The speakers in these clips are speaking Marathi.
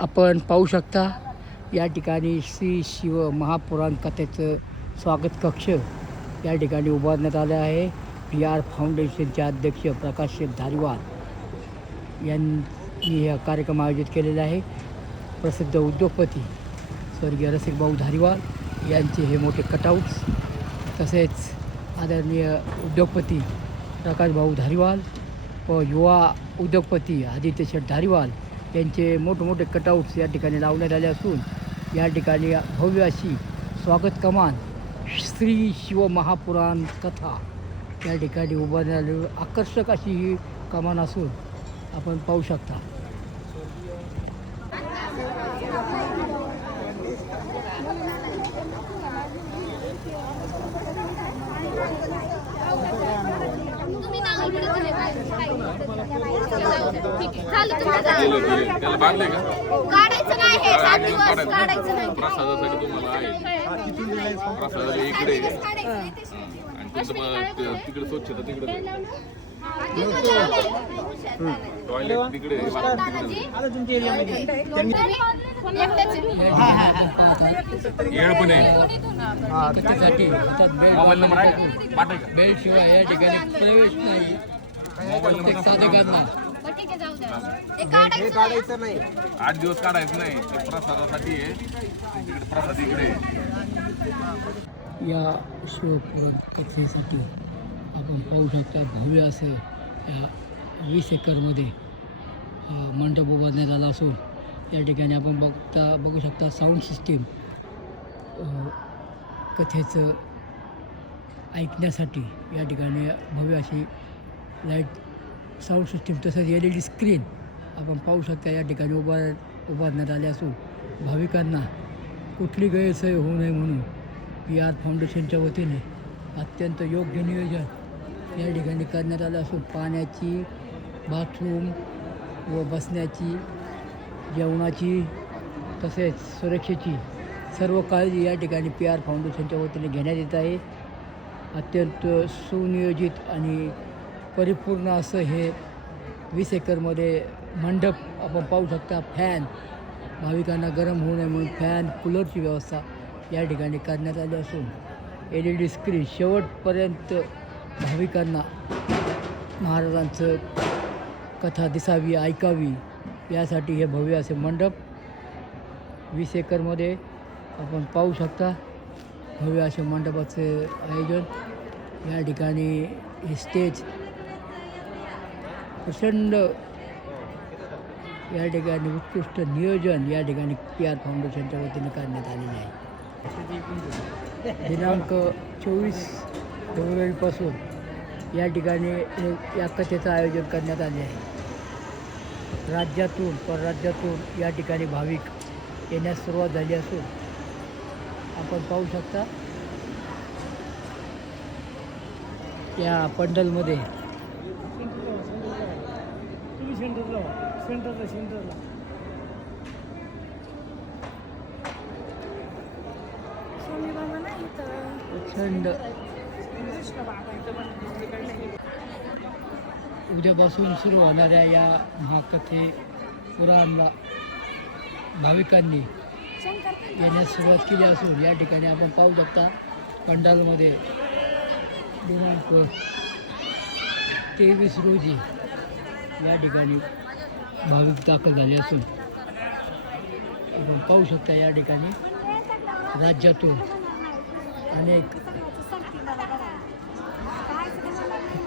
आपण पाहू शकता या ठिकाणी श्री शिव महापुराण कथेचं स्वागत कक्ष या ठिकाणी उभारण्यात आलं आहे. PR फाउंडेशनचे अध्यक्ष प्रकाश धारीवाल यांनी हा कार्यक्रम आयोजित केलेला आहे. प्रसिद्ध उद्योगपती स्वर्गीय रसिकभाऊ धारीवाल यांचे हे मोठे कटआउट्स, तसेच आदरणीय उद्योगपती प्रकाशभाऊ धारीवाल व युवा उद्योगपती आदित्य शेठ धारीवाल यांचे मोठमोठे कटआउट्स या ठिकाणी लावण्यात आले असून या ठिकाणी भव्य अशी स्वागत कमान श्री शिव महापुराण कथा या ठिकाणी उभारण्यात आकर्षक अशी ही कमान असून आपण पाहू शकता. काढायचं नाही हे 7 दिवस काढायचं नाही. प्रसादासाठी तुम्हाला आहे प्रसादाला इकडे आणि तुमचं तिकडे स्वच्छता तिकडे टॉयलेट तिकडे येळ पण आहे. मोबाईल नंबर आहे का? पाठव का? बेल्ट शिवाय या ठिकाणी प्रवेश नाही. प्रत्येक साधकांना हे काढायचं नाही. 8 दिवस काढायचं नाही. ते प्रसादासाठी आहे. तिकडे प्रसाद इकडे या शिवपुराण कथेसाठी आपण पाहू शकता भव्य असं या 20 एकरमध्ये मंडप उभारण्यात आला असून या ठिकाणी आपण बघू शकता साऊंड सिस्टीम कथेचं ऐकण्यासाठी या ठिकाणी भव्य अशी लाईट साऊंड सिस्टीम तसंच LED स्क्रीन आपण पाहू शकता या ठिकाणी उभारण्यात आले असून भाविकांना कुठली गैरसोय होऊ नये म्हणून PR फाउंडेशनच्या वतीने अत्यंत योग्य नियोजन या ठिकाणी करण्यात आलं असून पाण्याची, बाथरूम व बसण्याची, जेवणाची तसेच सुरक्षेची सर्व काळजी या ठिकाणी PR फाउंडेशनच्या वतीने घेण्यात येत आहे. अत्यंत सुनियोजित आणि परिपूर्ण असं हे 20 एकरमध्ये मंडप आपण पाहू शकता. फॅन, भाविकांना गरम होऊ नये म्हणून फॅन, कूलरची व्यवस्था या ठिकाणी करण्यात आली असून LED स्क्रीन शेवटपर्यंत भाविकांना महाराजांचं कथा दिसावी, ऐकावी यासाठी हे भव्य असे मंडप 20 एकरमध्ये आपण पाहू शकता. भव्य असे मंडपाचे आयोजन या ठिकाणी हे स्टेज प्रचंड या ठिकाणी उत्कृष्ट नियोजन या ठिकाणी PR फाउंडेशनच्या वतीने करण्यात आलेले आहे. दिनांक 24 फेब्रुवारीपासून या ठिकाणी या कथेचं आयोजन करण्यात आले आहे. राज्यातून परराज्यातून या ठिकाणी भाविक येण्यास सुरुवात झाली असून आपण पाहू शकता या पंडलमध्ये प्रचंड उद्यापासून सुरू होणाऱ्या या महाकथे पुराणला भाविकांनी येण्यास सुरुवात केली असून या ठिकाणी आपण पाहू शकता पंडालमध्ये दिनांक 23 रोजी या ठिकाणी भाविक दाखल झाले असून आपण पाहू शकता या ठिकाणी राज्यातून अनेक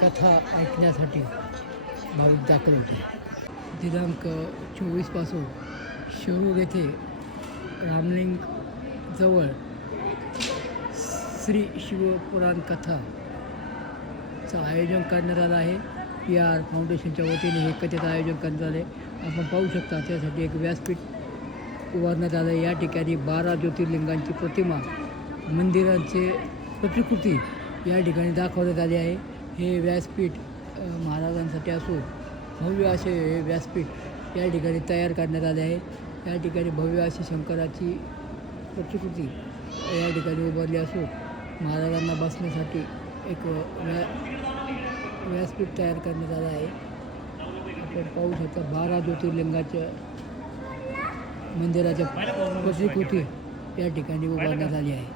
कथा ऐकण्यासाठी भाविक दाखल होते. दिनांक 24पासून शिरूर येथे रामलिंग जवळ श्री शिवपुराण कथाचं आयोजन करण्यात आलं आहे. PR फाउंडेशनच्या वतीने हे कथेचं आयोजन करण्यात आले. आपण पाहू शकता त्यासाठी एक व्यासपीठ उभारण्यात आलं. या ठिकाणी 12 ज्योतिर्लिंगांची प्रतिमा, मंदिरांचे प्रतिकृती या ठिकाणी दाखवण्यात आली आहे. हे व्यासपीठ महाराजांसाठी असून भव्य असे हे व्यासपीठ या ठिकाणी तयार करण्यात आले आहे. या ठिकाणी भव्य अशी शंकराची प्रतिकृती या ठिकाणी उभारली असून महाराजांना बसण्यासाठी एक व्यासपीठ तयार करण्यात आलं आहे. आपण पाहू शकता 12 ज्योतिर्लिंगाच्या मंदिराच्या प्रतिकृती या ठिकाणी उभारण्यात आली आहे.